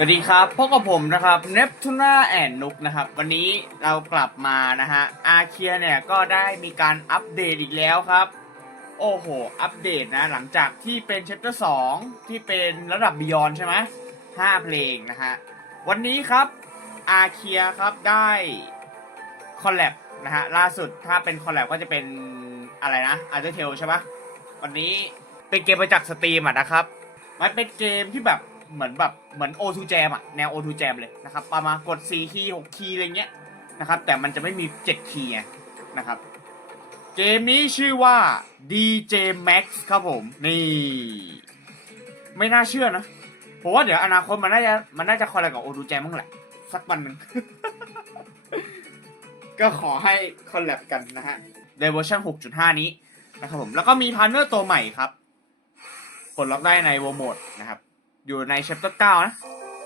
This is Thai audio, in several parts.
สวัสดีครับพบกับผมนะครับเนปทูน่าแอนนุกนะครับ วันนี้เรากลับมานะฮะอาเคียเนี่ยก็ได้มีการอัปเดตอีกแล้วครับ โอ้โห อัปเดตนะ หลังจากที่เป็นเชปเตอร์สองที่เป็นระดับบิยอนใช่ไหมห้าเพลงนะฮะ วันนี้ครับอาเคียครับได้คอลแลบนะฮะ ล่าสุดถ้าเป็นคอลแลบก็จะเป็นอะไรนะอาร์เทลใช่ปะวันนี้เป็นเกมมาจากสตรีมอะนะครับ มันเป็นเกมที่แบบ เหมือนแบบเหมือน O2 Jam อะแนว O2 Jam เลยนะครับประมาณกด4คีย์6คีย์อะไรเงี้ยนะครับแต่มันจะไม่มี7คีย์นะครับเกมนี้ชื่อว่า DJ Max ครับผม นี่ ไม่น่าเชื่อนะผมว่าเดี๋ยวอนาคตมันน่าจะมันน่าจะคอลแลบกับ O2 Jam มั้างแหละสักวันหนึ่งก็ขอให้คอลแลบกันนะฮะในเวอร์ชัน6.5 นี้นะครับผม แล้วก็มีพาร์เนอร์ตัวใหม่ครับปลดล็อกได้ในวอร์โหมดนะครับ อยู่ใน chapter 9 นะ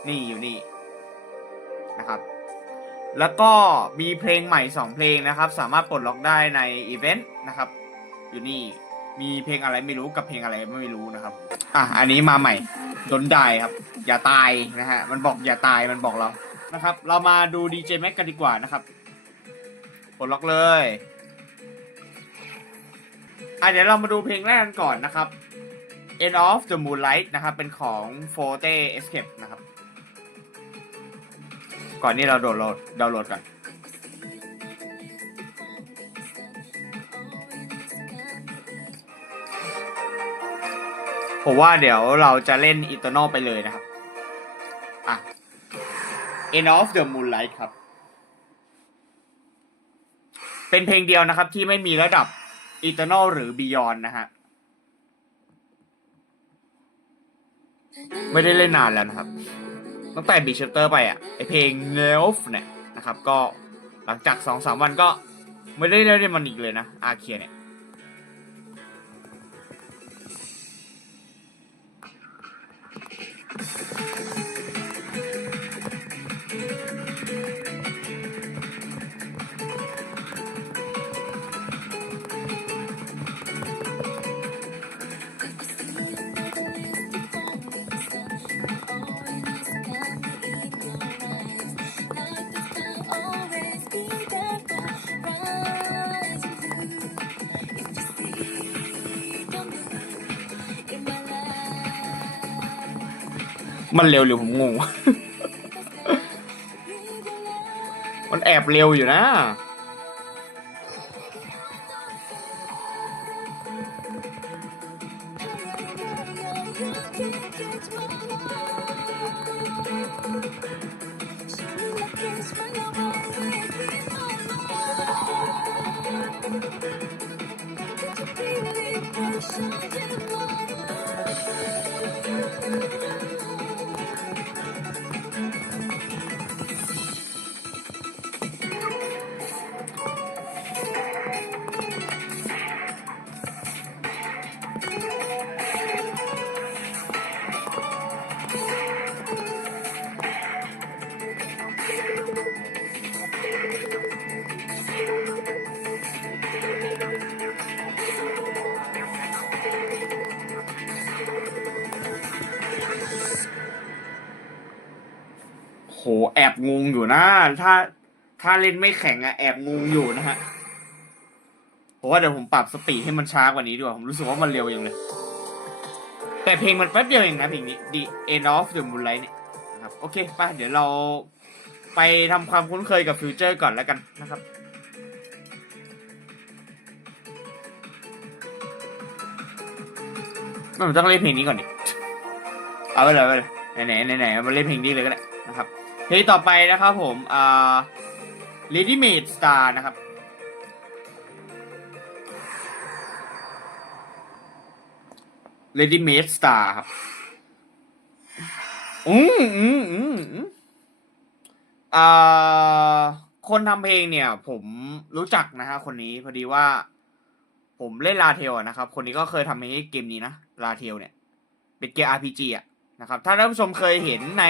นี่อยู่นี่นะครับ แล้วก็มีเพลงใหม่ 2 เพลงนะครับ สามารถปลดล็อกได้ในอีเวนต์นะครับ อยู่นี่มีเพลงอะไรไม่รู้กับเพลงอะไรไม่รู้นะครับ อะ อันนี้มาใหม่โดนได้ครับ อย่าตายนะฮะ มันบอกอย่าตาย มันบอกเรา นะครับ เรามาดูดีเจแม็กกันดีกว่านะครับปลดล็อกเลย อะเดี๋ยวเรามาดูเพลงแรกกันก่อนนะครับ End of the Moonlight นะครับ เป็นของ Forte Escape นะครับ ก่อนนี้เราโดดโหลดดาวน์โหลดกันผมว่าเดี๋ยวเราจะเล่น Eternal ไปเลยนะครับ อะ End of the Moonlight ครับ เป็นเพลงเดียวนะครับที่ไม่มีระดับ Eternal หรือ Beyond นะฮะ ไม่ได้เล่นนานแล้วนะครับ ตั้งแต่บีชเตอร์ไปอะไอเพลงเนลฟ์เนี่ยนะครับ ก็หลังจากสองสามวันก็ไม่ได้เล่นมันอีกเลยนะอาเคียเนี่ย มันเร็วหรือผมงง มันแอบเร็วอยู่นะ โหแอบงงอยู่นะ ถ้าถ้าเล่นไม่แข็งอะแอบงงอยู่นะฮะผมว่าเดี๋ยวผมปรับสปีดให้มันช้ากว่านี้ดีกว่าผมรู้สึกว่ามันเร็วอย่างเลย แต่เพลงมันแป๊บเดียวเองนะเพลงนี้ The End of the Moonlight เนี่ยนะครับโอเคไปเดี๋ยวเรา ไปทำความคุ้นเคยกับฟิวเจอร์ก่อนแล้วกันนะครับ มันต้องเล่นเพลงนี้ก่อนดิ เอาไปเลยไปเลยไหนไหนไหนมาเล่นเพลงนี้เลยก็ได้นะครับ เพลงต่อไปนะครับผม อ่า Lady Made Star นะครับ Lady Made Star ครับ อืมอืมอืมอืม อ่าคนทำเพลงเนี่ย ผมรู้จักนะฮะคนนี้พอดีว่า ผมเล่นลาเทลนะครับ คนนี้ก็เคยทำเพลงให้เกมนี้นะลาเทลเนี่ย เป็นเกม RPG อะนะครับ ถ้าท่านผู้ชมเคยเห็นใน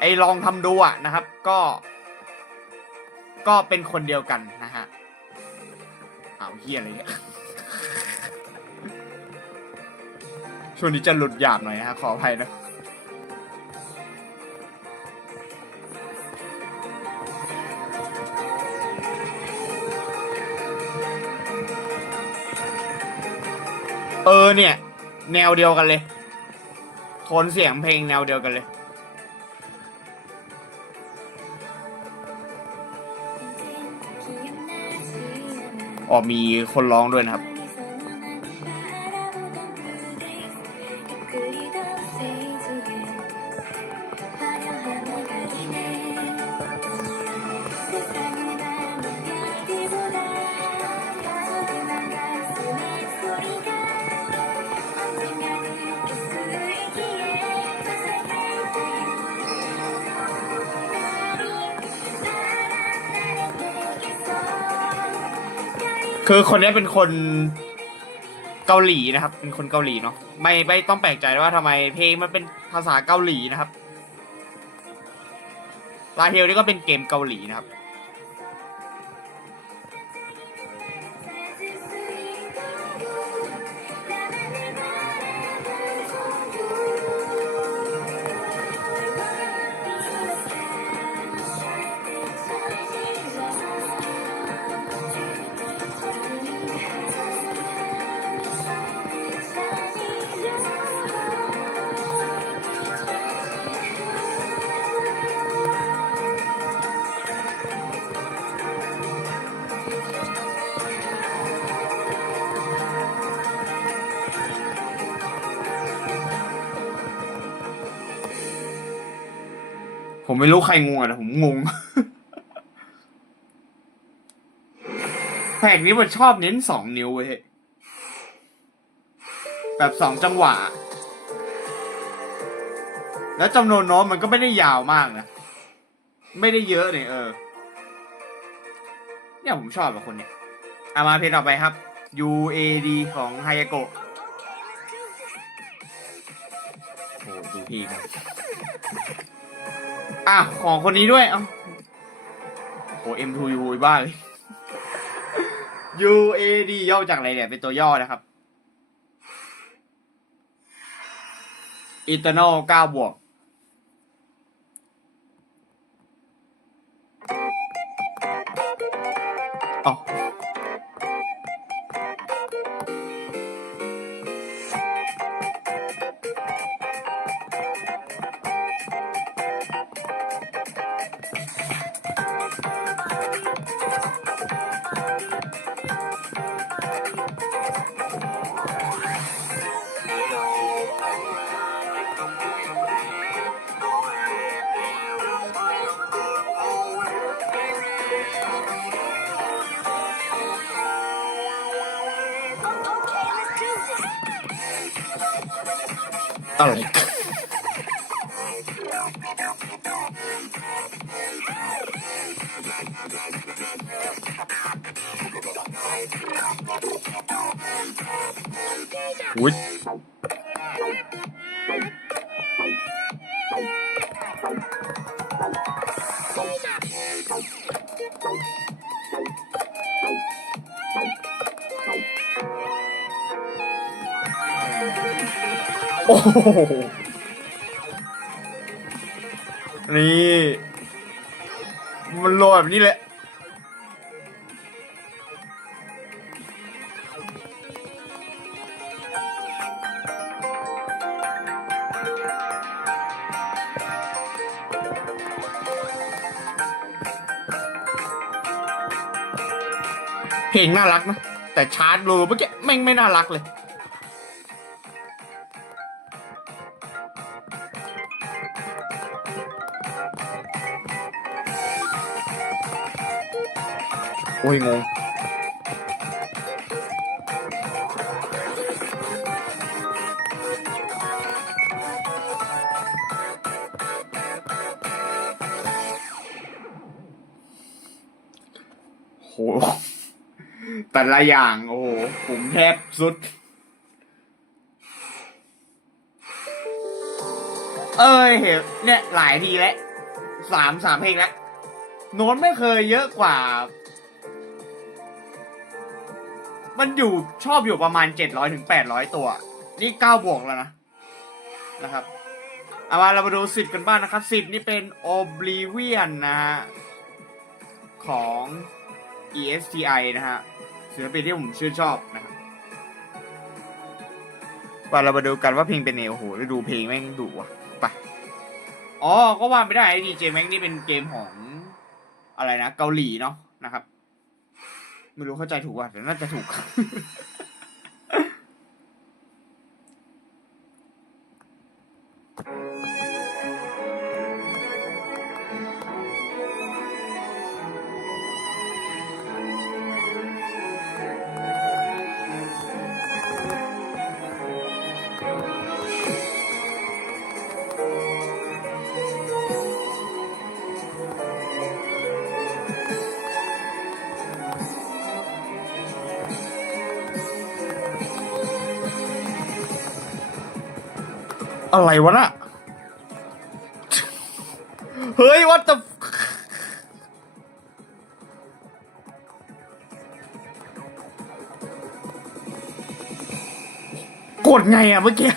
ไอ้ลองทำดูอะนะครับ ก็ ก็เป็นคนเดียวกันนะฮะเอ้าวเฮียอะไรเนี่ย ช่วงนี้จะหลุดหยาบหน่อยนะฮะขออภัยนะ เออเนี่ย แนวเดียวกันเลยโทนเสียงเพลงแนวเดียวกันเลย อ๋อมีคนร้องด้วยนะครับ คือคนนี้เป็นคนเกาหลีนะครับ เป็นคนเกาหลีเนาะไม่ไม่ต้องแปลกใจว่าทำไมเพลงมันเป็นภาษาเกาหลีนะครับลาเฮลนี่ก็เป็นเกมเกาหลีนะครับ ผมไม่รู้ใครงงอะผมงงแผกนี้มันชอบเน้นสองนิ้วเว้ยแบบสองจังหวะ แล้วจำนวนโน้ตมันก็ไม่ได้ยาวมากนะ ไม่ได้เยอะเนี่ยเออ เนี่ยผมชอบแบบคนเนี้ยเอามาเพลงต่อไปครับ U A D ของไฮยาโกะโอ้ดูพี่มัน อะของคนนี้ด้วยเอ้าโอ้ M2 U บ้าเลย U A D ย่อมาจากอะไรเนี่ยเป็นตัวย่อนะครับ Eternal 9บวกอ๋อ อะ โอ้โหนี่มันโรยแบบนี้แหละเพลงน่ารักนะ แต่ชาร์จโลเมื่อกี้แม่งไม่น่ารักเลย อ้ยงงโหแต่ละอย่าง โอ้โหผมแทบสุด เอ้ยเห็นเนี่ย หลายทีแล้วสามสามเพลงแล้วโน้ตไม่เคยเยอะกว่า มันอยู่ชอบอยู่ประมาณเจ็ดร้อยถึงแปดร้อยตัว นี่เก้าบวกแล้วนะนะครับเอามาเรามาดูสิบกันบ้างนะครับสิบนี่เป็น Oblivion นะฮะของ ESTI นะฮะศิลปินที่ผมชื่นชอบนะครับว่าเรามาดูกันว่าเพลงเป็นไงโอ้โหดูเพลงแม่งดุว่ะไปอ๋อก็ว่าไม่ได้ไอ้ดีเจแม็กนี่เป็นเกมของอะไรนะ เกาหลีเนาะนะครับ ไม่รู้เข้าใจถูกว่าแต่น่าจะถูก อะไรวะน่ะ เฮ้ยวัตถุกดไงอะเมื่อกี้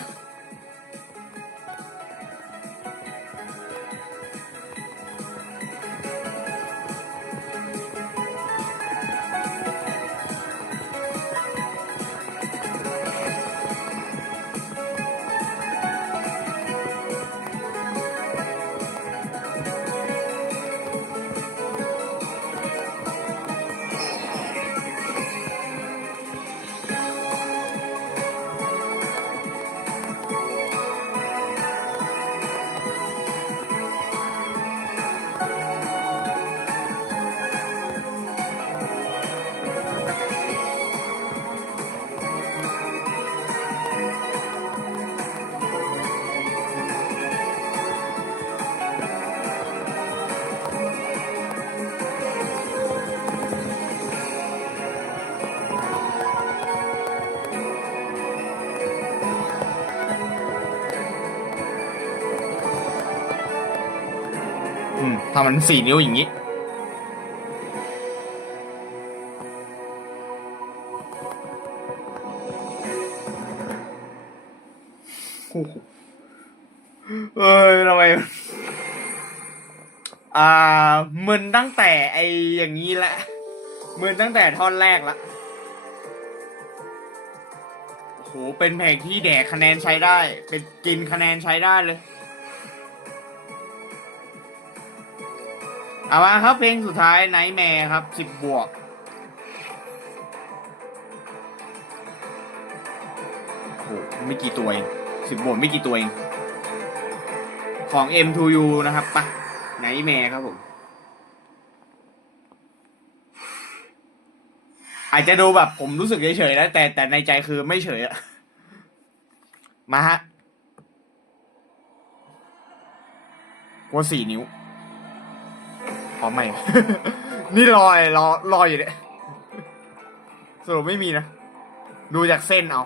ทำมันสี่นิ้วอย่างนี้โอ้โหเอ้ยทำไม อ่ามึนตั้งแต่ไออย่างนี้แหละมึนตั้งแต่ท่อนแรกละโอ้โหเป็นเพลงที่แดกคะแนนใช้ได้ เป็นกินคะแนนใช้ได้เลย เอามาครับเพลงสุดท้ายไนท์แมร์ครับสิบบวก โอ้โหไม่กี่ตัวเองสิบบวกไม่กี่ตัวเอง ของ M2U นะครับปะไนท์แมร์ครับผม อาจจะดูแบบผมรู้สึกเฉยๆนะแต่แต่ในใจคือไม่เฉยอะมาฮะกว่าสี่นิ้ว พร้อมไหมนี่รอยรอรออยู่เนี่ยสรุปไม่มีนะ ดูจากเส้นเอา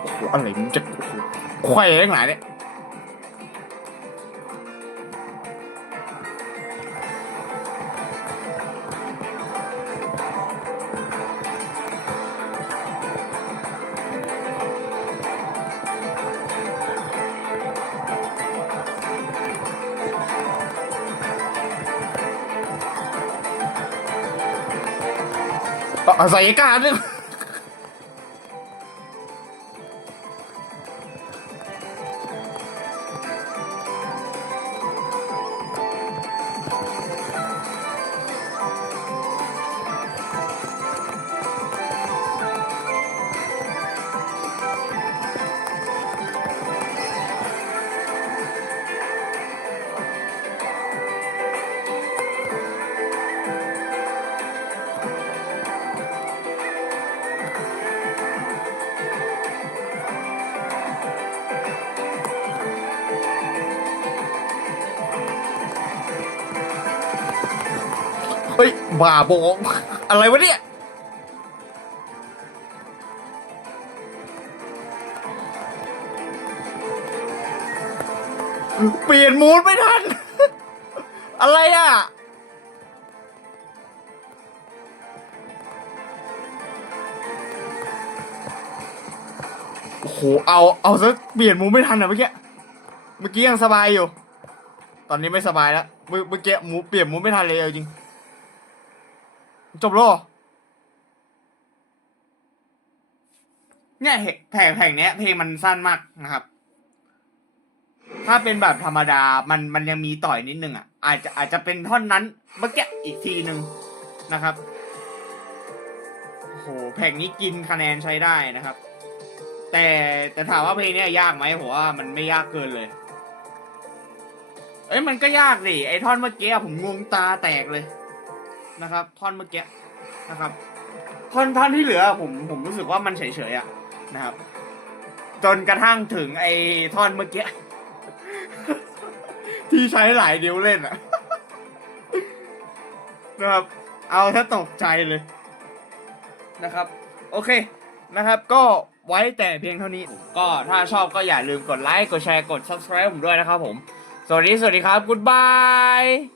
โอ้โหอะไรมันจะโอ้โหไขว้ทั้งหลายเนี่ย เอาใส่ เฮ้ยบ้าบออะไรวะเนี่ย เปลี่ยนมูดไม่ทัน อะไรอะโอ้โหเอาเอาซะเปลี่ยนมูดไม่ทันอะเมื่อกี้เมื่อกี้ยังสบายอยู่ ตอนนี้ไม่สบายแล้วเมื่อเมื่อกี้มูดเปลี่ยนมูดไม่ทันเลยเอาจริง จบแล้วเนี่ยแผงแผงเนี้ยเพลงมันสั้นมากนะครับ ถ้าเป็นแบบธรรมดามันมันยังมีต่อยนิดนึงอะ อาจจะอาจจะเป็นท่อนนั้นเมื่อกี้อีกทีหนึ่งนะครับโหแผงนี้กินคะแนนใช้ได้นะครับ แต่แต่ถามว่าเพลงนี้ยากไหมผมว่ามันไม่ยากเกินเลย เอ้ยมันก็ยากสิไอท่อนเมื่อกี้ผมงงตาแตกเลย นะครับท่อนเมื่อกี้นะครับท่อนท่อนที่เหลือผมผมรู้สึกว่ามันเฉยๆอะนะครับ จนกระทั่งถึงไอ้ท่อนเมื่อกี้ที่ใช้หลายนิ้วเล่นอะนะครับ เอาถ้าตกใจเลยนะครับ โอเคนะครับ ก็ไว้แต่เพียงเท่านี้ ก็ถ้าชอบก็อย่าลืมกดไลค์ กดแชร์ กด subscribe ผมด้วยนะครับผม สวัสดี สวัสดีครับ goodbye